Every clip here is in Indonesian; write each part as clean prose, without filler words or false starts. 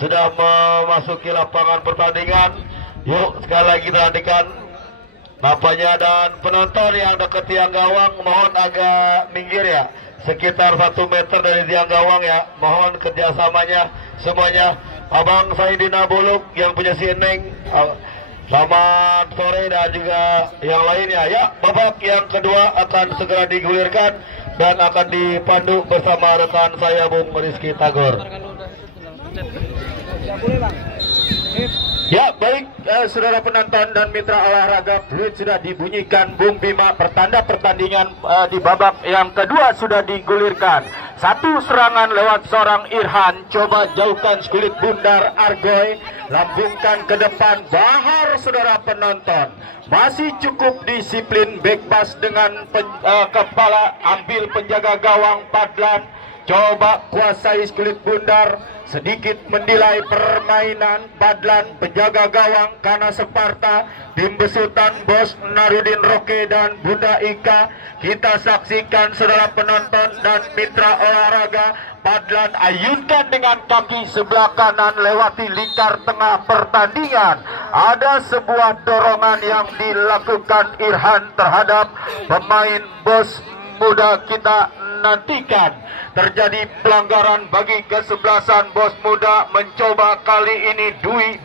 sudah memasuki lapangan pertandingan. Yuk sekali lagi kita nantikan nampaknya, dan penonton yang dekat tiang gawang mohon agak minggir ya, sekitar 1 meter dari tiang gawang ya, mohon kerjasamanya semuanya. Abang Saidina Buluk yang punya si Neng, selamat sore, dan juga yang lainnya ya. Babak yang kedua akan segera digulirkan dan akan dipandu bersama rekan saya Bung Rizky Tagor. Ya baik, saudara penonton dan mitra olahraga, fluid sudah dibunyikan Bung Bima, pertanda pertandingan di babak yang kedua sudah digulirkan. Satu serangan lewat seorang Irhan, coba jauhkan kulit bundar Argoy, lambungkan ke depan Bahar. Saudara penonton masih cukup disiplin, back pass dengan kepala, ambil penjaga gawang Padlan, coba kuasai kulit bundar, sedikit mendilai permainan Badlan, penjaga gawang Kana Separta, tim besutan Bos Narudin Roke dan Bunda Ika. Kita saksikan saudara penonton dan mitra olahraga, Badlan ayunkan dengan kaki sebelah kanan lewati lingkar tengah pertandingan. Ada sebuah dorongan yang dilakukan Irhan terhadap pemain Bos Muda. Kita nantikan terjadi pelanggaran bagi kesebelasan Bos Muda, mencoba kali ini Dwi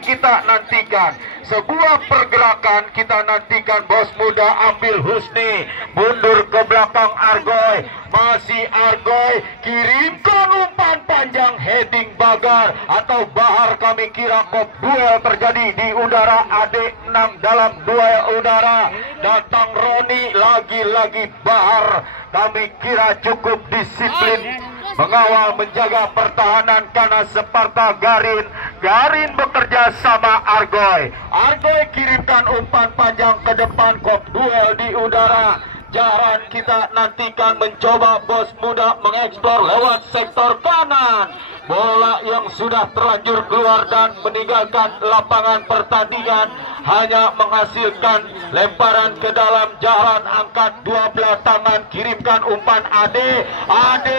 kita nantikan sebuah pergerakan, kita nantikan Bos Muda ambil Husni, mundur ke belakang Argoy, masih Argoy, kirimkan umpan panjang, heading Bagar atau Bahar, kami kira kop duel terjadi di udara. Adik Nang dalam duel udara, datang Roni, lagi-lagi Bahar, kami kira cukup disiplin mengawal menjaga pertahanan karena Separta. Garin bekerja sama Argoy kirimkan umpan panjang ke depan, kop duel di udara. Jaran kita nantikan mencoba Bos Muda mengeksplor lewat sektor kanan. Bola yang sudah terlanjur keluar dan meninggalkan lapangan pertandingan hanya menghasilkan lemparan ke dalam. Jaran angkat dua belah tangan, kirimkan umpan Ade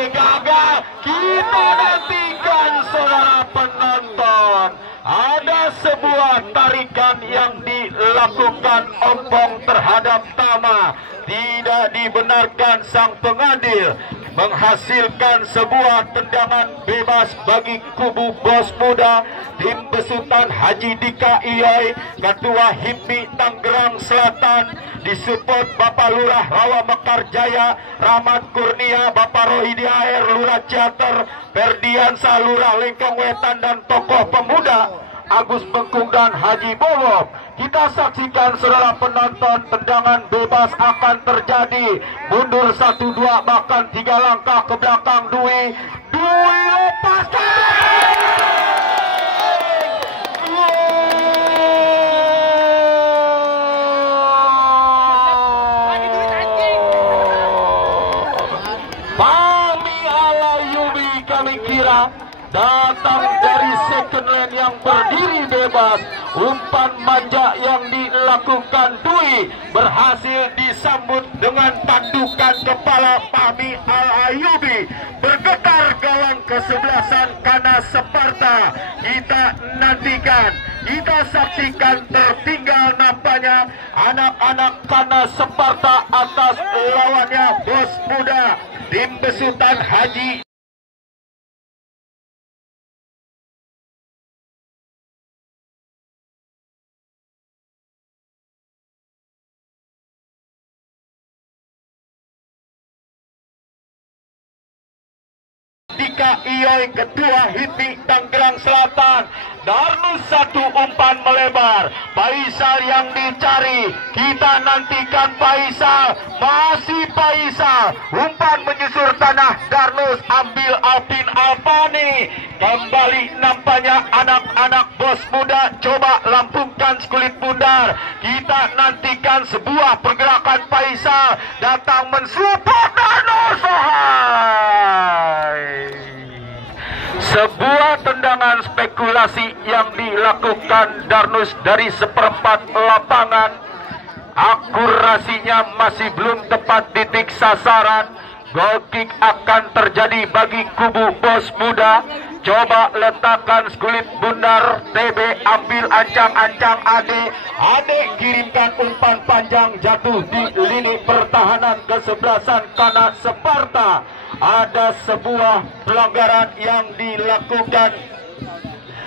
gagal. Kita nantikan saudara penonton, ada sebuah tarikan yang dilakukan Ompong terhadap Tama, tidak dibenarkan sang pengadil, menghasilkan sebuah tendangan bebas bagi kubu Bos Muda. Tim besutan Haji Dika Iyoi, Ketua HIPMI Tangerang Selatan, disupport Bapak Lurah Rawa Mekar Jaya, Rahmat Kurnia, Bapak Rohidi Air Lurah Ciater, Ferdiansa Lurah Lengkong Wetan, dan tokoh pemuda Agus Bengkung dan Haji Bowo. Kita saksikan saudara penonton, tendangan bebas akan terjadi, mundur 1-2 bahkan 3 langkah ke belakang. Dwi lepaskan. Pami Alayubi kami kira datang dari second line yang berdiri bebas. Umpan manja yang dilakukan Dwi berhasil disambut dengan tandukan kepala Pami Al-Ayubi. Bergetar gawang kesebelasan Kana Separta. Kita nantikan, kita saksikan, tertinggal nampaknya anak-anak Kana Separta atas lawannya Bos Muda. Tim besutan Haji Dika Iyoi, Ketua HIPMI Tangerang Selatan. Darnus 1, umpan melebar. Faisal yang dicari, kita nantikan Faisal, masih Faisal, umpan menyusur tanah. Darnus ambil Alvin Alfani. Kembali nampaknya anak-anak Bos Muda coba lampungkan kulit bundar. Kita nantikan sebuah pergerakan Faisal datang mensupport Darnus. Sebuah tendangan spekulasi yang dilakukan Darnus dari seperempat lapangan. Akurasinya masih belum tepat titik sasaran. Goal kick akan terjadi bagi kubu Bos Muda. Coba letakkan kulit bundar, TB ambil ancang-ancang Ade. Ade kirimkan umpan panjang, jatuh di lini pertahanan kesebelasan Kana Sparta. Ada sebuah pelanggaran yang dilakukan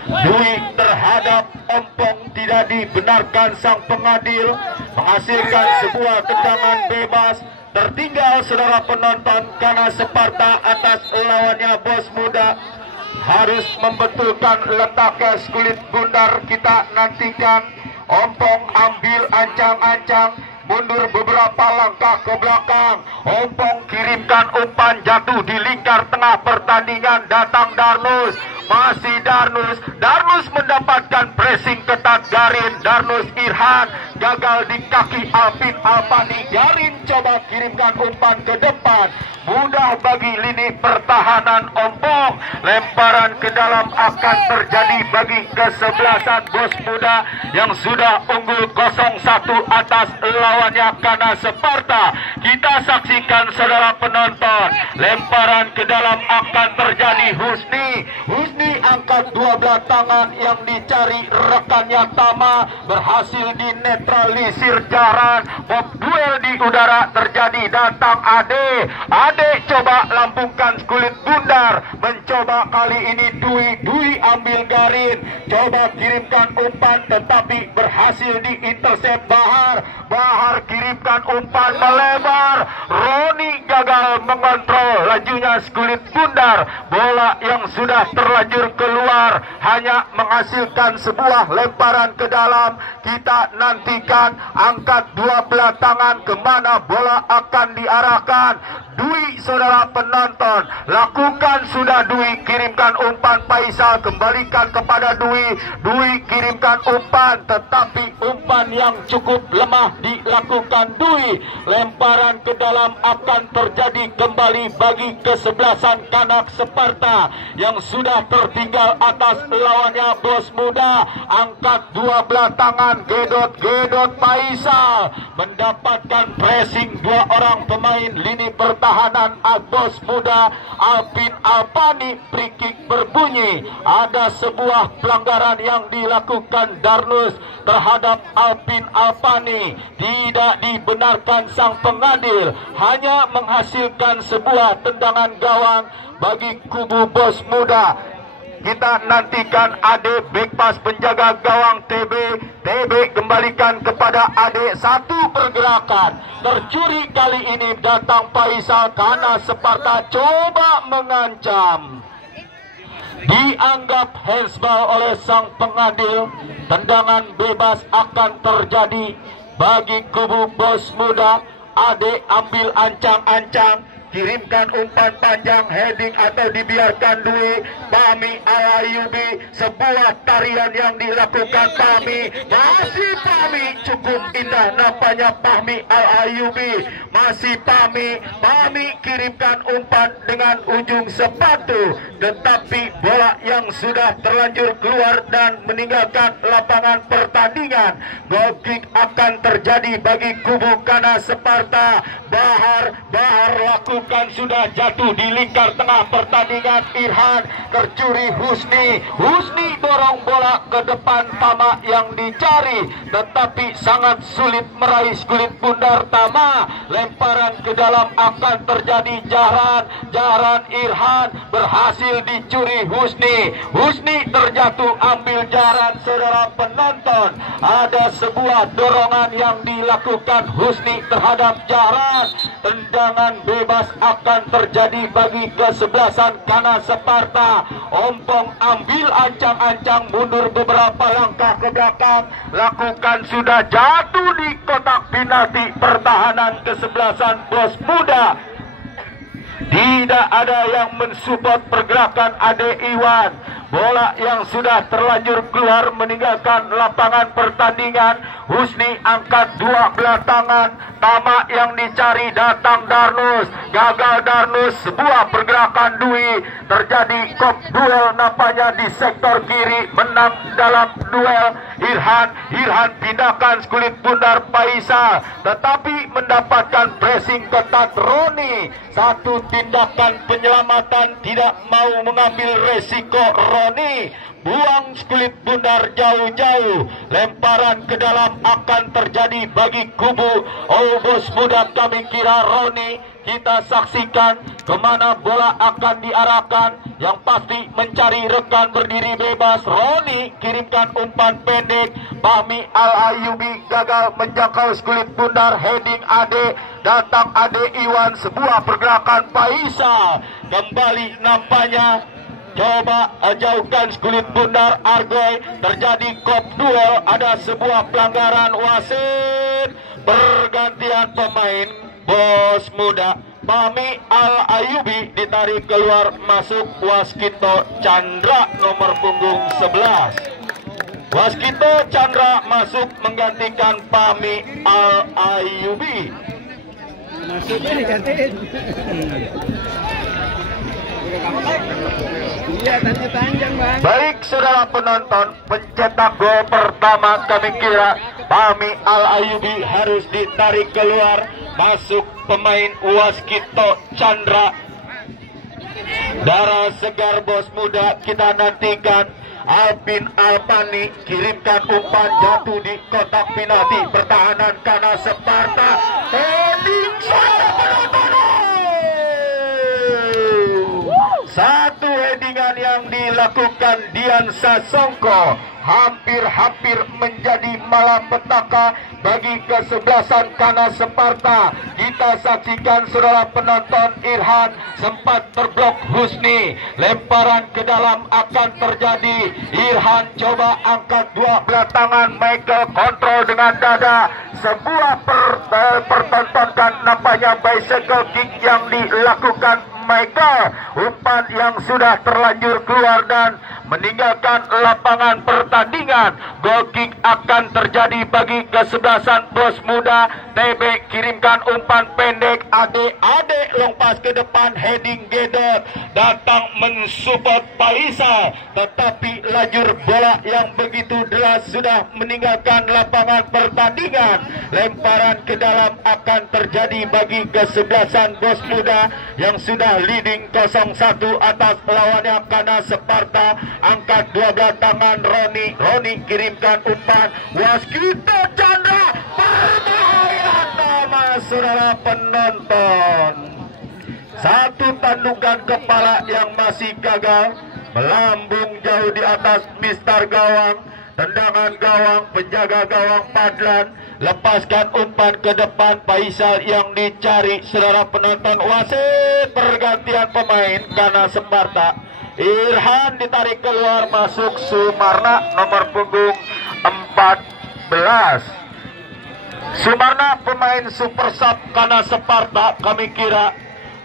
Dwi terhadap Ompong, tidak dibenarkan sang pengadil, menghasilkan sebuah tendangan bebas. Tertinggal saudara penonton Kana Sparta atas lawannya Bos Muda. Harus membetulkan letaknya kulit bundar. Kita nantikan. Ompong ambil ancang-ancang, mundur beberapa langkah ke belakang. Ompong kirimkan umpan, jatuh di lingkar tengah pertandingan. Datang Darnus, masih Darnus. Darnus mendapatkan pressing ketat Garin. Darnus Irhan gagal di kaki Alvin Alpani. Garin coba kirimkan umpan ke depan, mudah bagi lini pertahanan Ompong. Lemparan ke dalam akan terjadi bagi kesebelasan Bos Muda yang sudah unggul 0-1 atas lawannya Kana Sparta. Kita saksikan saudara penonton, lemparan ke dalam akan terjadi. Husni angkat dua belah tangan yang dicari rekannya Tama, berhasil dinetralisir Jaran. Bob duel di udara terjadi. Datang Ade coba lampungkan kulit bundar, mencoba kali ini Dwi ambil Garin, coba kirimkan umpan tetapi berhasil diintercept Bahar kirimkan umpan melebar. Roni gagal mengontrol lajunya kulit bundar. Bola yang sudah terlanjur keluar hanya menghasilkan sebuah lemparan ke dalam. Kita nantikan, angkat dua belah tangan, kemana bola akan diarahkan. Dwi saudara penonton, lakukan sudah Dwi, kirimkan umpan Faisal, kembalikan kepada Dwi kirimkan umpan, tetapi umpan yang cukup lemah dilakukan Dwi. Lemparan ke dalam akan terjadi kembali bagi kesebelasan Kanak Sparta yang sudah tertinggal atas lawannya Bos Muda. Angkat dua belah tangan, gedot Faisal mendapatkan pressing dua orang pemain lini pertahanan Bos Muda. Alvin Alpani, free kick berbunyi. Ada sebuah pelanggaran yang dilakukan Darnus terhadap Alvin Alpani. Tidak dibenarkan sang pengadil, hanya menghasilkan sebuah tendangan gawang bagi kubu Bos Muda. Kita nantikan Ade back pass penjaga gawang TB kembalikan kepada Ade. Satu pergerakan tercuri kali ini, datang Faisal. Kana Sparta coba mengancam, dianggap handsball oleh sang pengadil. Tendangan bebas akan terjadi bagi kubu Bos Muda. Ade ambil ancang-ancang, kirimkan umpan panjang, heading atau dibiarkan Dwi. Pami Al-Ayubi, sebuah tarian yang dilakukan Pami. Masih Pami, cukup indah nampaknya Pami Al-Ayubi. Masih Pami kirimkan umpan dengan ujung sepatu, tetapi bola yang sudah terlanjur keluar dan meninggalkan lapangan pertandingan. Goal kick akan terjadi bagi kubu Kana Sparta. Bahar lakukan sudah, jatuh di lingkar tengah pertandingan. Irhan tercuri Husni dorong bola ke depan. Tama yang dicari, tetapi sangat sulit meraih kulit bundar Tama. Lemparan ke dalam akan terjadi. Jaran Irhan berhasil dicuri Husni terjatuh, ambil Jaran. Saudara penonton, ada sebuah dorongan yang dilakukan Husni terhadap Jaran. Tendangan bebas akan terjadi bagi kesebelasan Kana Sparta. Ompong ambil ancang-ancang, mundur beberapa langkah ke belakang, lakukan sudah, jatuh di kotak penalti pertahanan kesebelasan Bos Muda. Tidak ada yang mensupport pergerakan Ade Iwan. bola yang sudah terlanjur keluar meninggalkan lapangan pertandingan. Husni angkat dua belah tangan, Tama yang dicari, datang Darnus, gagal Darnus, sebuah pergerakan Dwi, terjadi kop duel nampaknya di sektor kiri, menang dalam duel Irhan pindahkan kulit bundar Faisal, tetapi mendapatkan pressing ketat Roni. Satu tindakan penyelamatan, tidak mau mengambil resiko Roni, buang kulit bundar jauh-jauh, lemparan ke dalam akan terjadi bagi kubu Bos Muda. Kami kira Roni, kita saksikan kemana bola akan diarahkan, yang pasti mencari rekan berdiri bebas. Roni kirimkan umpan pendek, Fahmi Al-Ayubi gagal menjangkau kulit bundar, heading Ade, datang Ade Iwan, sebuah pergerakan Faisal, kembali nampaknya coba jauhkan kulit bundar Argoy, terjadi kop duel, ada sebuah pelanggaran wasit, pergantian pemain Bos Muda. Fahmi Al-Ayubi ditarik keluar, masuk Waskito Chandra nomor punggung 11. Waskito Chandra masuk menggantikan Fahmi Al-Ayubi. Masuknya digantiin. Iya, tanya panjang, Bang. Baik, saudara penonton, pencetak gol pertama kami kira Fahmi Al-Ayubi harus ditarik keluar, masuk pemain Waskito Chandra. Darah segar Bos Muda, kita nantikan. Alvin Alpani kirimkan umpan, jatuh di kotak penalti, pertahanan Kana Sparta, heading satu headingan yang dilakukan Dian Sasongko, hampir menjadi malapetaka bagi kesebelasan Kana Sparta. Kita saksikan saudara penonton, Irhan sempat terblok Husni, lemparan ke dalam akan terjadi. Irhan coba angkat dua belah tangan, Michael kontrol dengan dada, sebuah pertontonkan nampaknya bicycle kick yang dilakukan Michael, umpan yang sudah terlanjur keluar dan meninggalkan lapangan pertandingan. Goal kick akan terjadi bagi kesebelasan Bos Muda. TB kirimkan umpan pendek, Ade long pass ke depan, heading Gedot, datang mensupport Faisal, tetapi lajur bola yang begitu deras sudah meninggalkan lapangan pertandingan. Lemparan ke dalam akan terjadi bagi kesebelasan Bos Muda yang sudah leading 0-1 atas lawannya Kana Sparta. Angkat dua belah tangan Roni kirimkan umpan, Waskito Chandra, berbahaya nama saudara penonton. Satu tandukan kepala yang masih gagal, melambung jauh di atas mistar gawang, tendangan gawang, penjaga gawang Padlan, lepaskan umpan ke depan, Faisal yang dicari saudara penonton. Wasit, pergantian pemain Kana Sparta. Irhan ditarik keluar, masuk Sumarna nomor punggung 14. Sumarna pemain super sub Kana Sparta, kami kira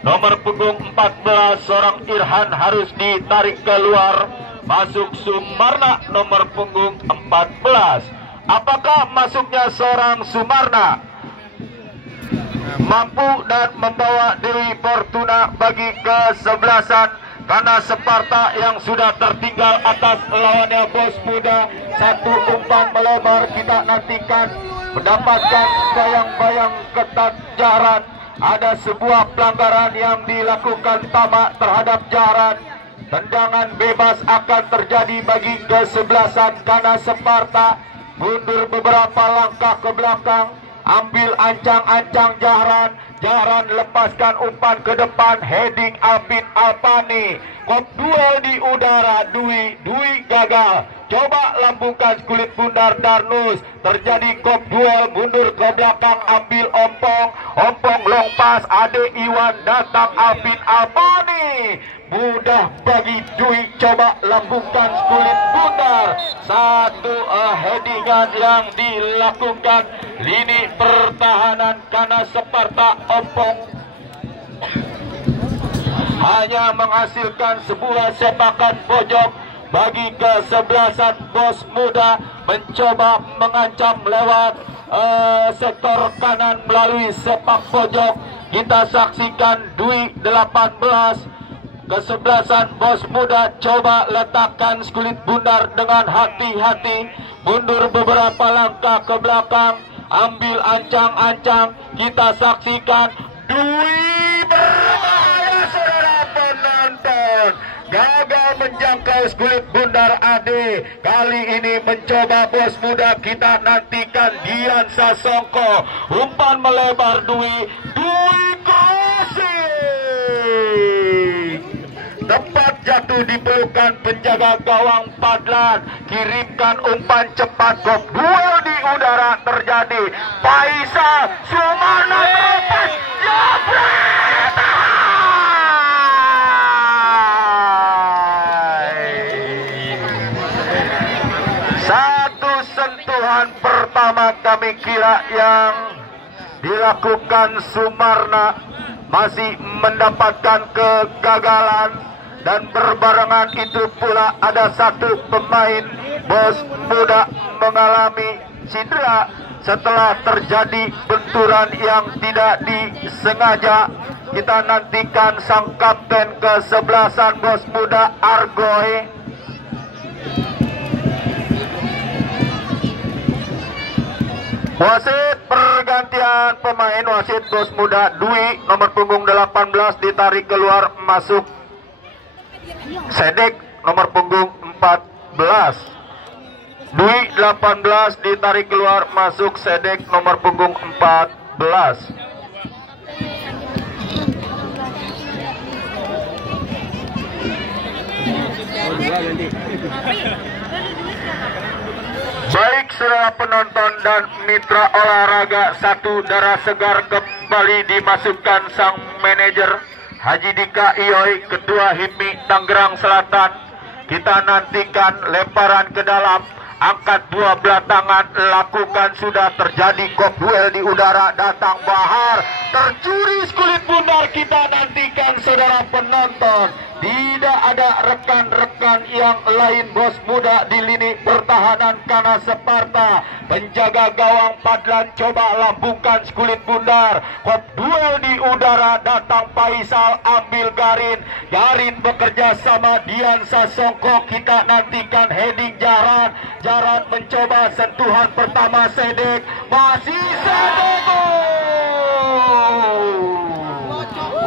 nomor punggung 14 seorang Irhan harus ditarik keluar, masuk Sumarna nomor punggung 14. Apakah masuknya seorang Sumarna mampu dan membawa Dewi Fortuna bagi kesebelasan Kana Sparta yang sudah tertinggal atas lawannya Bos Muda? Satu umpan melebar, kita nantikan, mendapatkan bayang-bayang ketat Jaran. Ada sebuah pelanggaran yang dilakukan Tama terhadap Jaran. Tendangan bebas akan terjadi bagi kesebelasan Kana Sparta. Mundur beberapa langkah ke belakang, ambil ancang-ancang Jaran lepaskan umpan ke depan, heading Alvin Alpani. Kop duel di udara, Dwi gagal, coba lambungkan kulit bundar Darnus, terjadi kop duel, mundur ke belakang, ambil ompong long pass, Ade Iwan, datang Alvin Alpani. Mudah bagi Dwi, coba lambungkan kulit bundar. Satu headingan yang dilakukan lini pertahanan Kana Sparta, ompong hanya menghasilkan sebuah sepakan pojok. bagi kesebelasan Bos Muda, mencoba mengancam lewat sektor kanan melalui sepak pojok. Kita saksikan Dwi 18, kesebelasan Bos Muda coba letakkan skulit bundar dengan hati-hati, mundur beberapa langkah ke belakang, ambil ancang-ancang. Kita saksikan Dwi berbahaya, saudara penonton, gagal menjangkau skulit bundar Ade. Kali ini mencoba Bos Muda. Kita nantikan Dian Sasongko, umpan melebar Dwi crossing, tepat jatuh di pelukan penjaga gawang Padlan. Kirimkan umpan cepat, gol duel di udara terjadi. Faisal Sumarna terlepas, jebret. Satu sentuhan pertama kami kira yang dilakukan Sumarna masih mendapatkan kegagalan, dan berbarengan itu pula ada satu pemain Bos Muda mengalami cedera setelah terjadi benturan yang tidak disengaja. Kita nantikan sang kapten kesebelasan Bos Muda, Argoy. Wasit pergantian pemain, wasit Bos Muda Dwi nomor punggung 18 ditarik keluar, masuk Sedek nomor punggung 14. Dwi 18 ditarik keluar, masuk Sedek nomor punggung 14. Baik saudara penonton dan mitra olahraga, satu darah segar kembali dimasukkan sang manajer Haji Dika Ioy, Ketua HIMI Tangerang Selatan. Kita nantikan lemparan ke dalam, angkat dua belah tangan, lakukan, sudah terjadi kop duel di udara, datang Bahar, tercuri skulit bundar. Kita nantikan saudara penonton, tidak ada rekan-rekan yang lain Bos Muda di lini pertahanan karena Separta. Penjaga gawang Padlan coba lambungkan skulit bundar, kop duel di udara, datang Faisal, ambil Garin. Garin bekerja sama Dian Sasongko. Kita nantikan heading Jaran. Jaran mencoba sentuhan pertama Sedek, masih Sedek.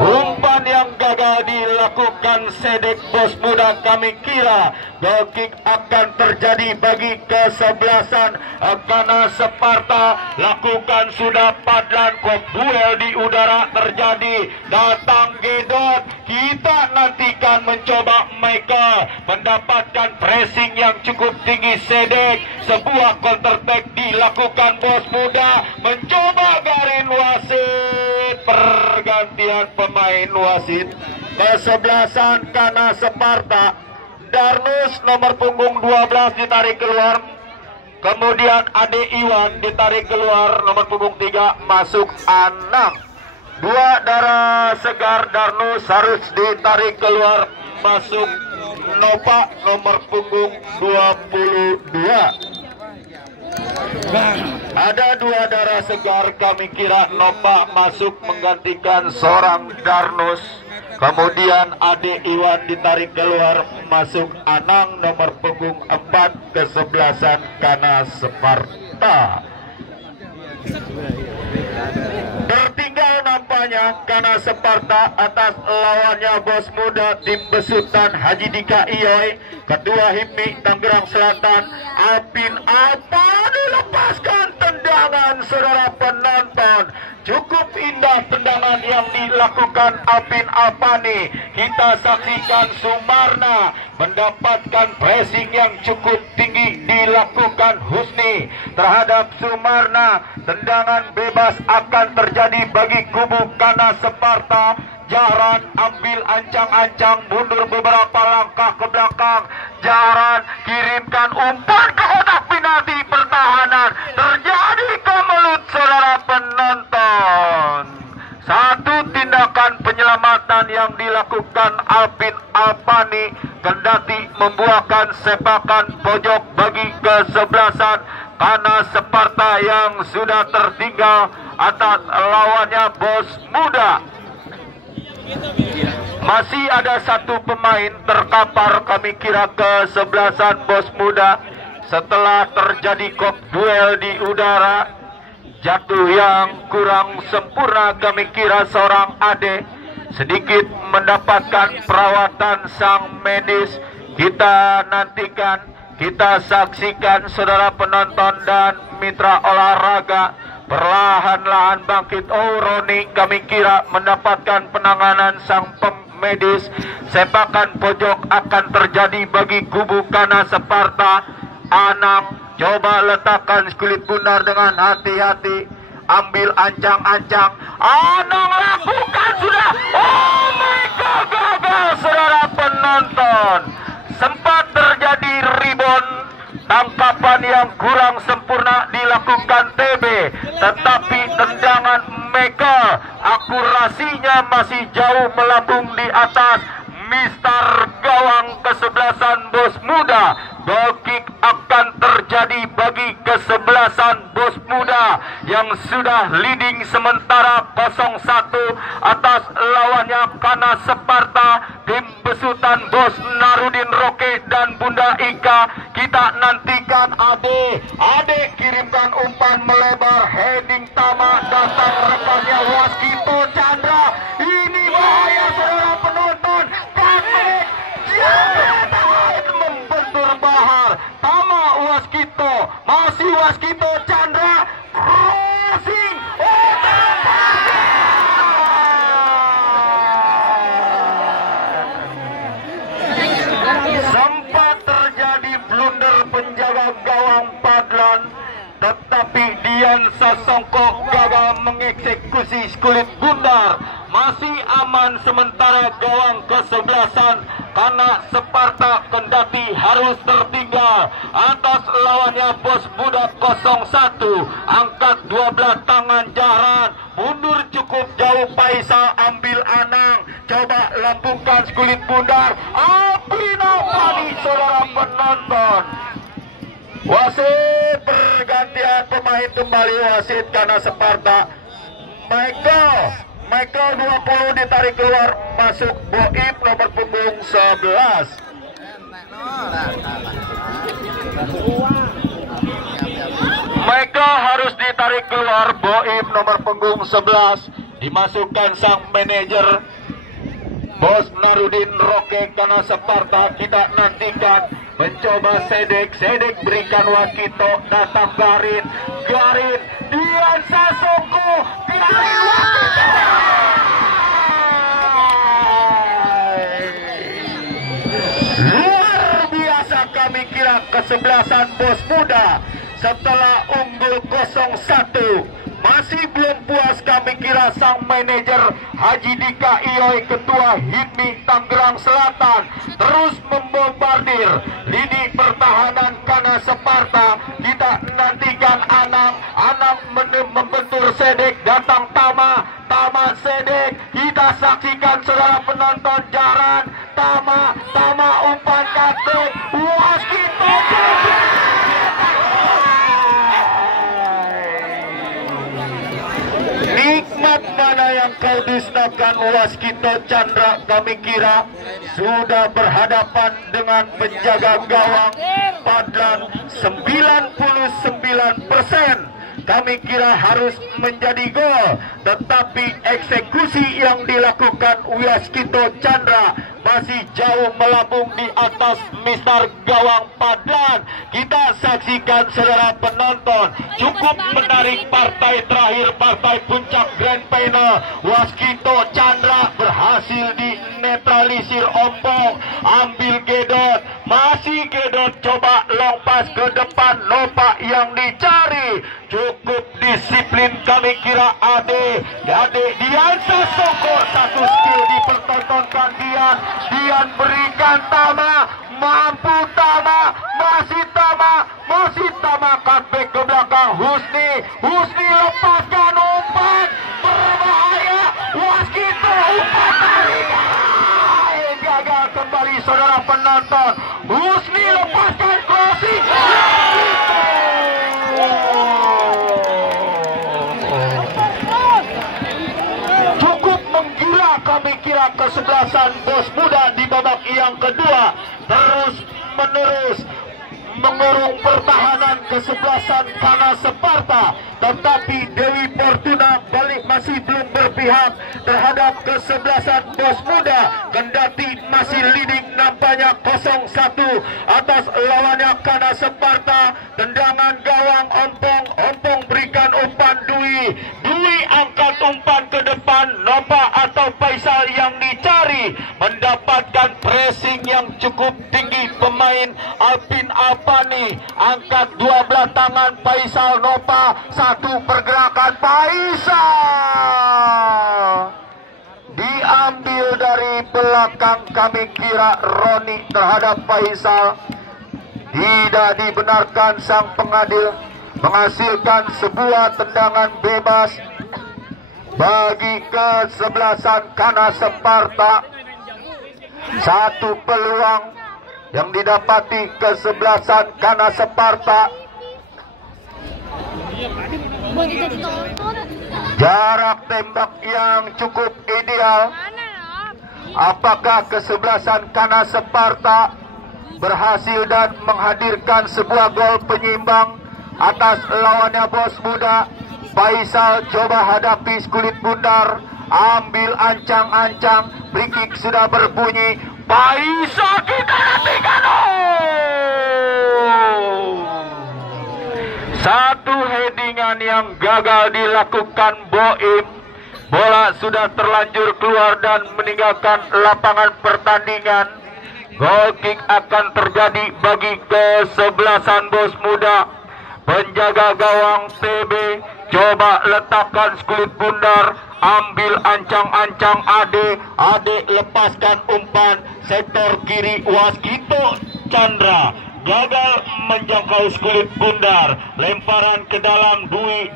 Umpan yang gagal dilakukan Sedek. Bos Muda kami kira goal kick akan terjadi bagi kesebelasan karena Separta. Lakukan sudah Padlan, kop duel di udara terjadi, datang Gedot. Kita nantikan mencoba Michael, mendapatkan pressing yang cukup tinggi Sedek. Sebuah counter attack dilakukan Bos Muda, mencoba Garin. Wasit pergantian pemain, wasit kesebelasan karena Separta. Darnus nomor punggung 12 ditarik keluar, kemudian Ade Iwan ditarik keluar, nomor punggung 3 masuk Anang. Dua darah segar Darnus harus ditarik keluar, masuk Nova nomor punggung 22. Ada dua darah segar, kami kira Nova masuk menggantikan seorang Darnus. Kemudian Ade Iwan ditarik keluar, masuk Anang nomor punggung 4, kesebelasan karena Separta. Tertinggal nampaknya karena Separta atas lawannya Bos Muda tim besutan Haji Dika Ioy, Ketua HIMI Tangerang Selatan. Apin apa dilepaskan tendangan saudara penonton. Cukup indah tendangan yang dilakukan Apin Apani. Kita saksikan Sumarna mendapatkan pressing yang cukup tinggi dilakukan Husni terhadap Sumarna. Tendangan bebas akan terjadi bagi kubu kana Separta. Jaran ambil ancang-ancang, mundur beberapa langkah ke belakang. Jaran kirimkan umpan ke kotak penalti pertahanan. Terjadi kemelut saudara penonton. Satu tindakan penyelamatan yang dilakukan Alvin Alpani kendati membuahkan sepakan pojok bagi kesebelasan karena Sparta yang sudah tertinggal atas lawannya Bos Muda. Masih ada satu pemain terkapar kami kira kesebelasan Bos Muda setelah terjadi kop duel di udara. Jatuh yang kurang sempurna kami kira seorang ade, sedikit mendapatkan perawatan sang medis. Kita nantikan, kita saksikan saudara penonton dan mitra olahraga perlahan-lahan bangkit. Oh, Roni kami kira mendapatkan penanganan sang pemedis. Sepakan pojok akan terjadi bagi kubu Kana Sparta. Anang coba letakkan kulit bundar dengan hati-hati, ambil ancang-ancang. Anang lakukan sudah. Oh my God, gagal saudara penonton. Sempat terjadi rebound, tangkapan yang kurang sempurna dilakukan TB, tetapi tendangan Michael akurasinya masih jauh melambung di atas Mister gawang kesebelasan Bos Muda. Goal kick akan terjadi bagi kesebelasan Bos Muda yang sudah leading sementara 0-1 atas lawannya Kana Sparta. Tim besutan Bos Narudin Roke dan Bunda Ika. Kita nantikan Ade kirimkan umpan melebar, heading Tama, datang rekannya Waskito Chandra. Ini bahaya saudara penonton. Membentur Bahar. Tama Waskito, masih Waskito Chandra, crossing. Sempat terjadi blunder penjaga gawang Padlan, tetapi Dian Sasongko gagal mengeksekusi kulit bundar. Masih aman sementara gawang kesebelasan karena Sparta kendati harus tertinggal atas lawannya Bos Muda 0-1. Angkat 12 tangan Jahran, mundur cukup jauh Faisal, ambil Anang, coba lambungkan kulit bundar. Alvin Alpani saudara penonton. Wasit pergantian pemain kembali, wasit karena Sparta. Michael 20 ditarik keluar, masuk Boib nomor punggung 11. Michael harus ditarik keluar, Boib nomor punggung 11. Dimasukkan sang manajer Bos Narudin Roke karena Sparta. Kita nantikan mencoba Sedek berikan Waskito, datang Garin, Dian Sasongko, Garin Waskito. Luar biasa kami kira kesebelasan Bos Muda setelah unggul 0-1. Masih belum puas kami kira sang manajer Haji Dika Ioi, ketua HIPMI Tangerang Selatan, terus membombardir lini pertahanan Kana Sparta. Kita nantikan Anang membentur Sedek, datang Tama Sedek. Kita saksikan saudara penonton Jaran, Tama umpan katek, Waskito. Nikmat mana yang kau dustakan Waskito Chandra, kami kira sudah berhadapan dengan penjaga gawang Padlan 99%. Kami kira harus menjadi gol, tetapi eksekusi yang dilakukan Waskito Chandra masih jauh melambung di atas Mister gawang Padlan. Kita saksikan saudara penonton, cukup menarik partai terakhir, partai puncak Grand Final. Waskito Chandra berhasil dinetralisir ompong, ambil Gedot, masih Gedot coba long pass ke depan, Nova yang dicari. Cukup disiplin kami kira Ade Dian Sasongko, satu skill dipertontonkan Dian berikan Tama, mampu Tama, masih Tama cutback ke belakang Husni lepaskan umpan berbahaya. saudara penonton. Husni lepaskan crossing. Cukup menggila kami kira kesebelasan Bos Muda di babak yang kedua. Terus menerus mengurung pertahanan kesebelasan Kana Sparta, tetapi Dewi Fortuna balik masih belum berpihak terhadap kesebelasan Bos Muda, kendati masih leading nampaknya 0-1 atas lawannya Kana Sparta. Tendangan gawang Ompong berikan umpan Dwi angkat umpan ke depan. Nova atau Faisal yang dicari mendapatkan pressing yang cukup tinggi pemain Alvin Avani. Angkat dua belah tangan Faisal Nova, satu pergerakan Faisal diambil dari belakang kami kira Roni terhadap Faisal. Tidak dibenarkan sang pengadil, menghasilkan sebuah tendangan bebas bagi kesebelasan Kana Sparta. Satu peluang yang didapati kesebelasan Kana Sparta. Jarak tembak yang cukup ideal. Apakah kesebelasan Kana Sparta berhasil dan menghadirkan sebuah gol penyimbang atas lawannya Bos Muda? Faisal coba hadapi kulit bundar, ambil ancang-ancang, free kick sudah berbunyi. Faisal kita nantikan. Satu headingan yang gagal dilakukan Boim. Bola sudah terlanjur keluar dan meninggalkan lapangan pertandingan. Goal kick akan terjadi bagi kesebelasan Bos Muda. Penjaga gawang TB coba letakkan kulit bundar, ambil ancang-ancang Ade lepaskan umpan sektor kiri. Waskito Chandra gagal menjangkau kulit bundar, lemparan ke dalam Dwi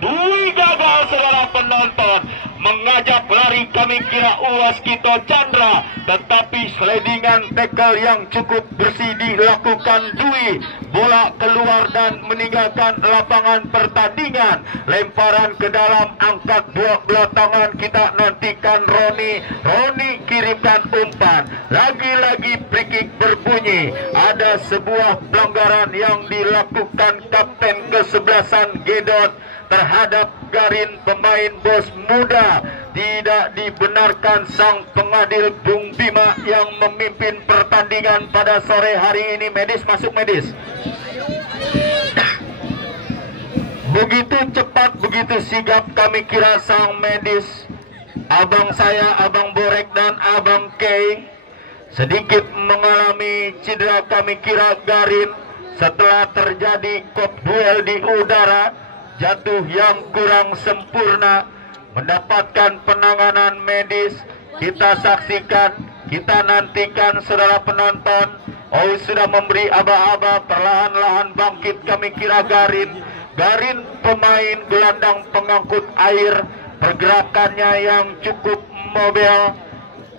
gagal saudara penonton, mengajak lari kami kira Waskito Chandra, tetapi slidingan tackle yang cukup bersih dilakukan Dwi. Bola keluar dan meninggalkan lapangan pertandingan. Lemparan ke dalam, angkat dua belah tangan, kita nantikan Roni kirimkan umpan. Lagi-lagi free kick berbunyi. Ada sebuah pelanggaran yang dilakukan kapten kesebelasan Gedot terhadap Garin pemain Bos Muda. Tidak dibenarkan sang pengadil Bung Bima yang memimpin pertandingan pada sore hari ini. Medis masuk, medis. Begitu cepat, begitu sigap kami kira sang medis. Abang saya, Abang Borek dan Abang Kay sedikit mengalami cedera kami kira Garin setelah terjadi kop duel di udara. Jatuh yang kurang sempurna, mendapatkan penanganan medis. Kita saksikan, kita nantikan saudara penonton. Sudah memberi aba-aba, perlahan-lahan bangkit kami kira Garin pemain gelandang pengangkut air, pergerakannya yang cukup mobil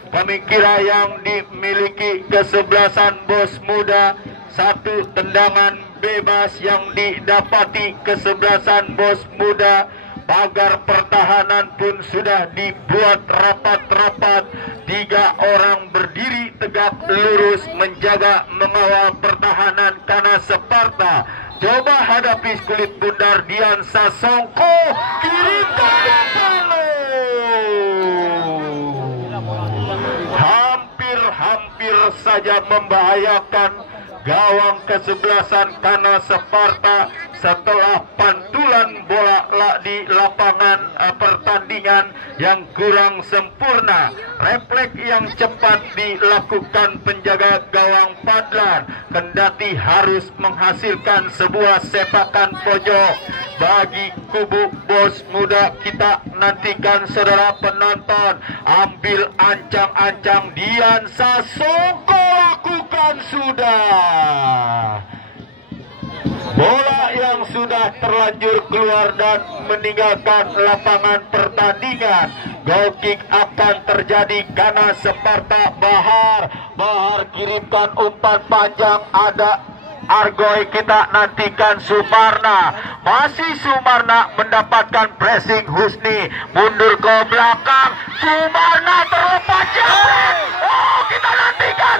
kami kira yang dimiliki kesebelasan Bos Muda. Satu tendangan bebas yang didapati kesebelasan Bos Muda. Pagar pertahanan pun sudah dibuat rapat-rapat. 3 orang berdiri tegak lurus menjaga mengawal pertahanan Kana Sparta. Coba hadapi kulit bundar Dian Sasongko, kiri hampir saja membahayakan gawang kesebelasan Kana Sparta setelah pantulan bola di lapangan pertandingan yang kurang sempurna. Refleks yang cepat dilakukan penjaga gawang Padlan, kendati harus menghasilkan sebuah sepakan pojok bagi kubu Bos Muda. Kita nantikan saudara penonton, ambil ancang-ancang Dian Sasongko, lakukan sudah. Bola yang sudah terlanjur keluar dan meninggalkan lapangan pertandingan. Goal kick akan terjadi Kana Sparta. Bahar kirimkan umpan panjang, ada Argoy, kita nantikan Sumarna. Masih Sumarna mendapatkan pressing Husni, mundur ke belakang, Sumarna terlepas jauh. Oh, kita nantikan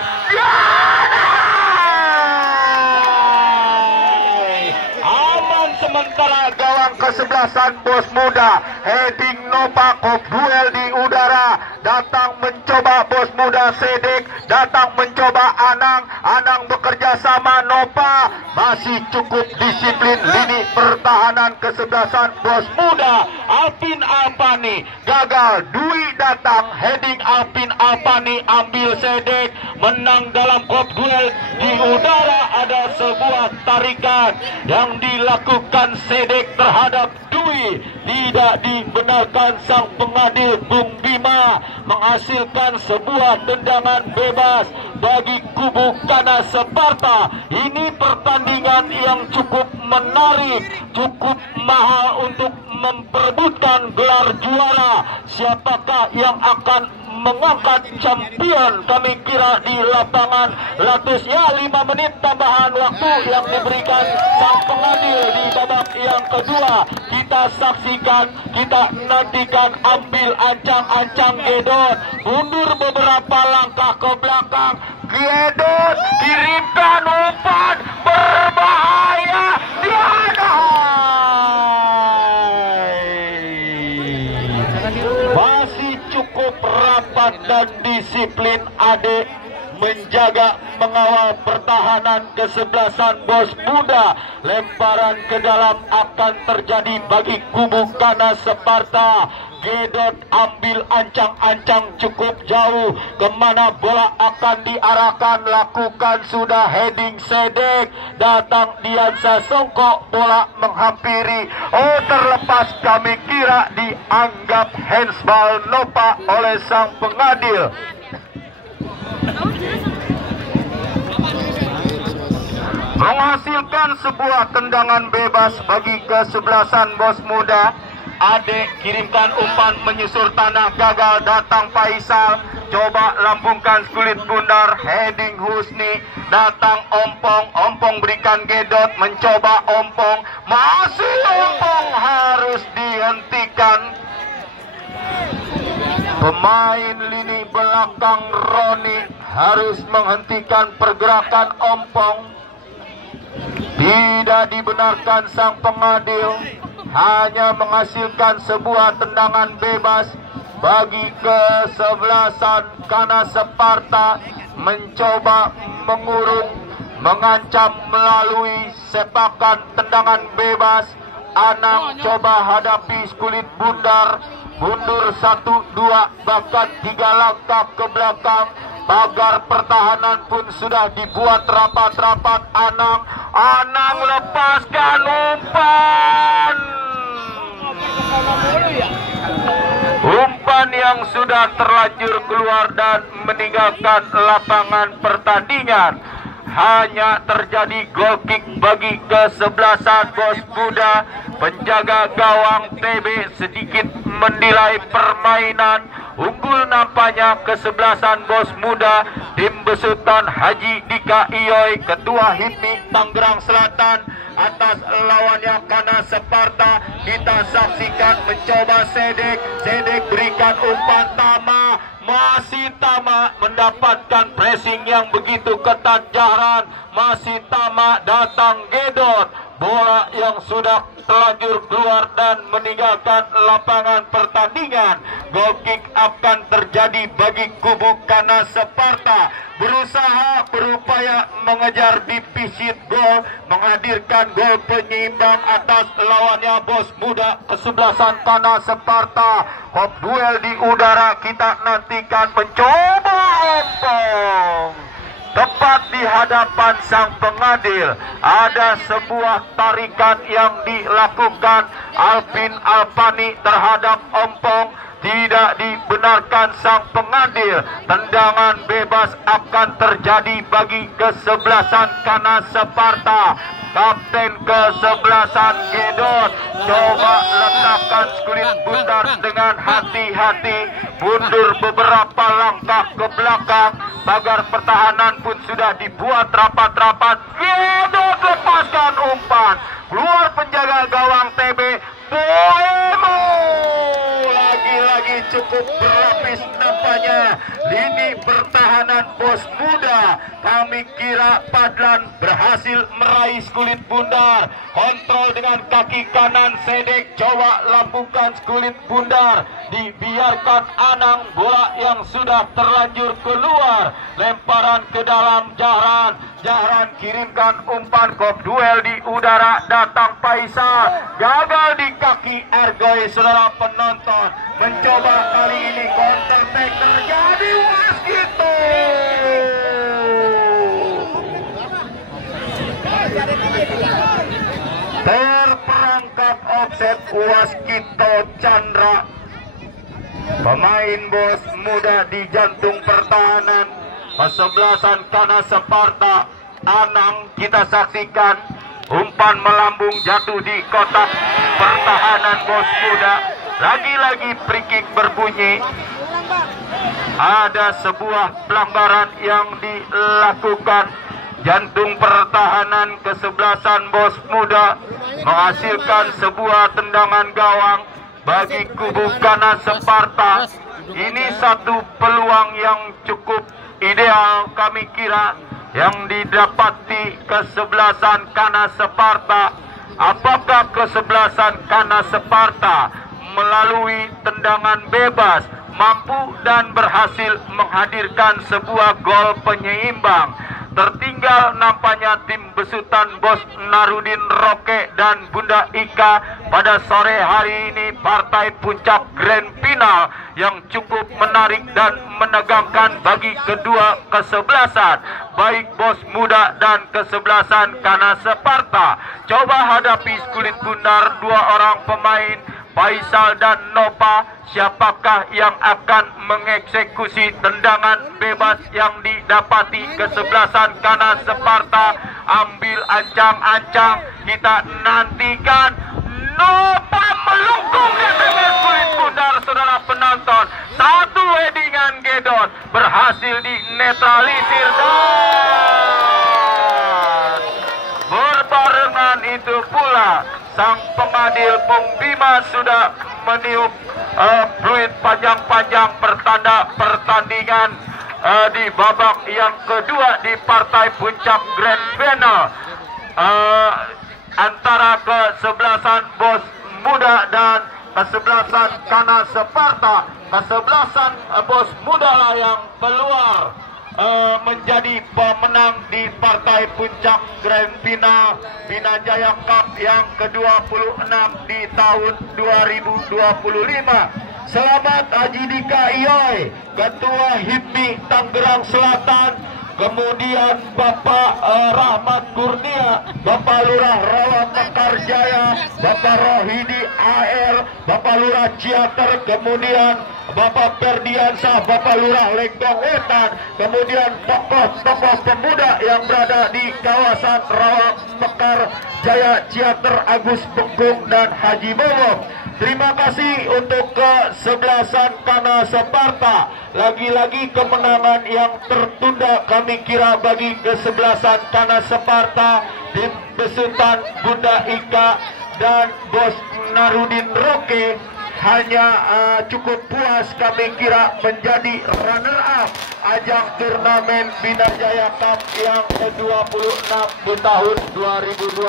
aman sementara gawang kesebelasan Bos Muda. Heading Nova, kop duel di udara, datang mencoba Bos Muda Sedek, datang mencoba Anang bekerja sama Nova, masih cukup disiplin lini pertahanan kesebelasan Bos Muda. Alvin Alpani gagal, Dwi datang, heading Alvin Alpani ambil Sedek, menang dalam kop duel di udara. Ada sebuah tarikan yang dilakukan Sedek terhadap Dwi, tidak dibenarkan sang pengadil Bung Bima, menghasilkan sebuah tendangan bebas bagi kubu Kana Sparta. Ini pertandingan yang cukup menarik, cukup mahal untuk memperebutkan gelar juara. Siapakah yang akan mengangkat champion? Kami kira di lapangan Latus, ya 5 menit tambahan waktu yang diberikan sang pengadil di babak yang kedua. Kita saksikan, kita nantikan, ambil ancang-ancang Gedot, mundur beberapa langkah ke belakang, Gedot kirimkan umpan berbahaya, masih cukup rapat dan disiplin Ade menjaga, mengawal pertahanan kesebelasan Bos Muda. Lemparan ke dalam akan terjadi bagi kubu Kana Sparta. Gedot ambil ancang-ancang cukup jauh, kemana bola akan diarahkan, lakukan sudah heading Sedek, datang Diansa Songkok, bola menghampiri, oh terlepas, kami kira dianggap handsball Nova oleh sang pengadil. Menghasilkan sebuah tendangan bebas bagi kesebelasan Bos Muda. Ade kirimkan umpan menyusur tanah, gagal, datang Faisal, coba lambungkan kulit bundar, heading Husni, datang Ompong berikan Gedot, mencoba Ompong, masih Ompong, harus dihentikan. Pemain lini belakang Roni harus menghentikan pergerakan Ompong. Tidak dibenarkan sang pengadil, hanya menghasilkan sebuah tendangan bebas bagi kesebelasan Kana Sparta, mencoba mengurung, mengancam melalui sepakan tendangan bebas. Anang coba hadapi kulit bundar, mundur 1-2 bahkan 3 langkah ke belakang. Pagar pertahanan pun sudah dibuat rapat-rapat. Anang lepaskan umpan. Umpan yang sudah terlanjur keluar dan meninggalkan lapangan pertandingan. Hanya terjadi goal kick bagi kesebelasan Bos Muda. Penjaga gawang TB sedikit mendilai permainan. Unggul nampaknya kesebelasan Bos Muda. Tim besutan Haji Dika Iyoy, Ketua HIPMI Tangerang Selatan, atas lawannya Kana Sparta. Kita saksikan mencoba Sedek berikan umpan Tama, masih Tama mendapatkan pressing yang begitu ketat Jahran, masih Tama, datang Gedot, bola yang sudah terlanjur keluar dan meninggalkan lapangan pertandingan. Goal kick akan terjadi bagi kubu Kana Sparta. Berusaha berupaya mengejar defisit gol, menghadirkan gol penyeimbang atas lawannya Bos Muda kesebelasan Kana Sparta. Hop duel di udara, kita nantikan mencoba Ompong. Tepat di hadapan sang pengadil, ada sebuah tarikan yang dilakukan Alvin Alpani terhadap Ompong. tidak dibenarkan sang pengadil. Tendangan bebas akan terjadi bagi kesebelasan Kana Sparta. Kapten kesebelasan Gedot coba letakkan kulit bundar dengan hati-hati, mundur beberapa langkah ke belakang. Pagar pertahanan pun sudah dibuat rapat-rapat. Gedot lepaskan umpan, keluar penjaga gawang TB. Boemo lagi-lagi cukup berlapis nampaknya lini pertahanan Bos Muda. Kami kira Padlan berhasil meraih kulit bundar. Kontrol dengan kaki kanan Sedek, coba lambungkan kulit bundar. Dibiarkan Anang, bola yang sudah terlanjur keluar. Lemparan ke dalam Jahran. Jahran kirimkan umpan, kop duel di udara, datang Faisal, gagal di kaki Ergoy. Saudara penonton, mencoba kali ini counter attack terjadi, waskito. Terperangkap offset waskito Chandra. Pemain Bos Muda di jantung pertahanan kesebelasan Kana Sparta. Anang kita saksikan umpan melambung jatuh di kotak pertahanan Bos Muda. Lagi-lagi free kick berbunyi. Ada sebuah pelanggaran yang dilakukan. Jantung pertahanan kesebelasan Bos Muda menghasilkan sebuah tendangan gawang bagi kubu Kana Sparta. Ini satu peluang yang cukup ideal kami kira yang didapati kesebelasan Kana Sparta. Apakah kesebelasan Kana Sparta melalui tendangan bebas mampu dan berhasil menghadirkan sebuah gol penyeimbang? Tertinggal nampaknya tim besutan Bos Narudin Roke dan Bunda Ika pada sore hari ini. Partai puncak grand final yang cukup menarik dan menegangkan bagi kedua kesebelasan, baik Bos Muda dan kesebelasan Kana Sparta. Coba hadapi kulit bundar dua orang pemain, Faisal dan Nova. Siapakah yang akan mengeksekusi tendangan bebas yang didapati kesebelasan Kana Sparta? Ambil ancang-ancang, kita nantikan. Nova melengkung di tengah kulit bundar, saudara penonton. Satu headingan Gedot berhasil dinetralisir, dan berbarengan itu pula sang pengadil Bung Bima sudah meniup fluid panjang-panjang pertanda pertandingan di babak yang kedua di partai puncak grand final antara kesebelasan Bos Muda dan kesebelasan Kana Sparta. Kesebelasan Bos Muda lah yang keluar menjadi pemenang di partai puncak grand final Bina Jaya Cup yang ke-26 di tahun 2025. Selamat Haji Dika Iyoy, Ketua HIPMI Tangerang Selatan, kemudian Bapak Rahmat Kurnia, Bapak Lurah Rawa Mekarjaya, Bapak Rohidi AR, Bapak Lurah Ciater, kemudian Bapak Ferdiansah, Bapak Lurah Lenggong Wetan, kemudian tokoh-tokoh pemuda yang berada di kawasan Rawa Mekarjaya, Ciater, Agus Bengkung dan Haji Bowo. Terima kasih untuk kesebelasan Kana Sparta. Lagi-lagi kemenangan yang tertunda kami kira bagi kesebelasan Kana Sparta. Tim besutan Bunda Ika dan Bos Narudin Roke hanya cukup puas kami kira menjadi runner up ajang turnamen Bina Jaya Cup yang ke-26 di tahun 2025.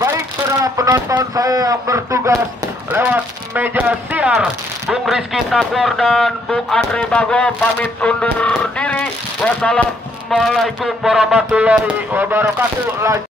Baik saudara penonton, saya yang bertugas lewat meja siar, Bung Rizky Tagor dan Bung Andre Bago pamit undur diri. Wassalamualaikum warahmatullahi wabarakatuh.